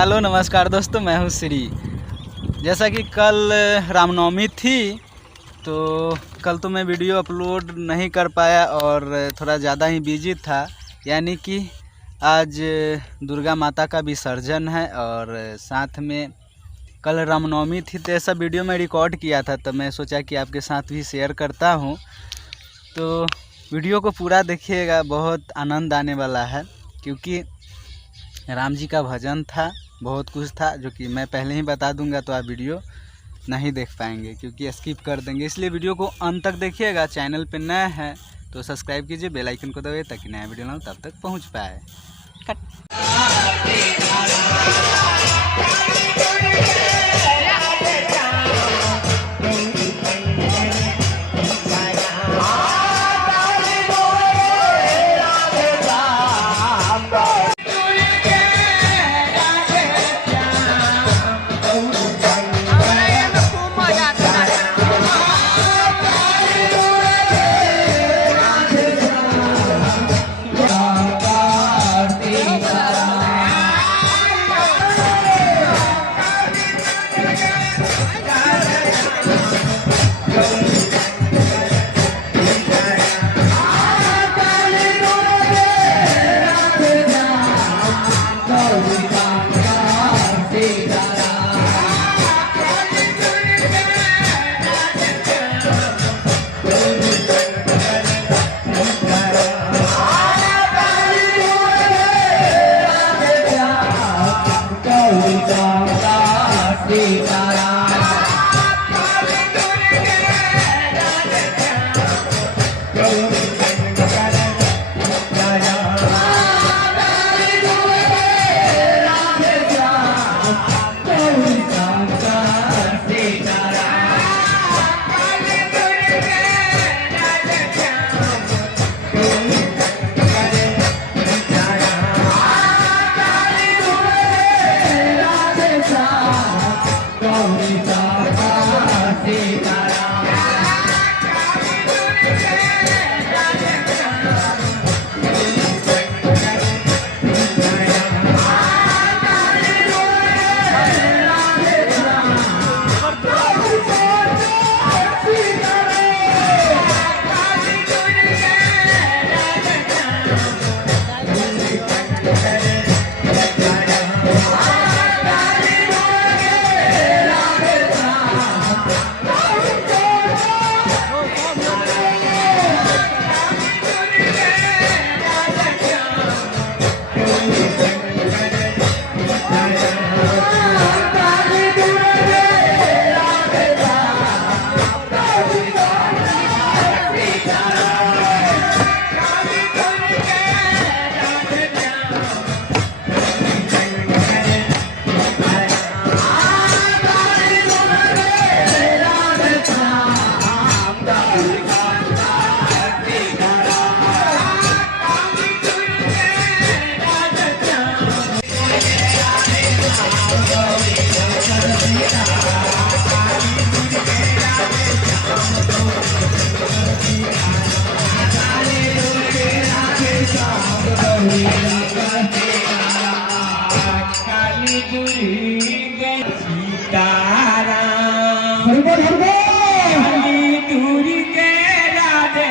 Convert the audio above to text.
Hello नमस्कार दोस्तों, मैं हूं श्री। जैसा कि कल रामनवमी थी तो कल तो मैं वीडियो अपलोड नहीं कर पाया और थोड़ा ज़्यादा ही बिजी था। यानी कि आज दुर्गा माता का विसर्जन है और साथ में कल रामनवमी थी, तो ऐसा वीडियो मैं रिकॉर्ड किया था, तो मैं सोचा कि आपके साथ भी शेयर करता हूं। तो वीडियो को पूरा देखिएगा, बहुत आनंद आने वाला है, क्योंकि राम जी का भजन था, बहुत कुछ था जो कि मैं पहले ही बता दूंगा तो आप वीडियो नहीं देख पाएंगे, क्योंकि स्किप कर देंगे। इसलिए वीडियो को अंत तक देखिएगा। चैनल पे नया है तो सब्सक्राइब कीजिए, बेल आइकन को दबाइए ताकि नया वीडियो लाऊं तब तक पहुंच पाए। हरि दूरी के राधे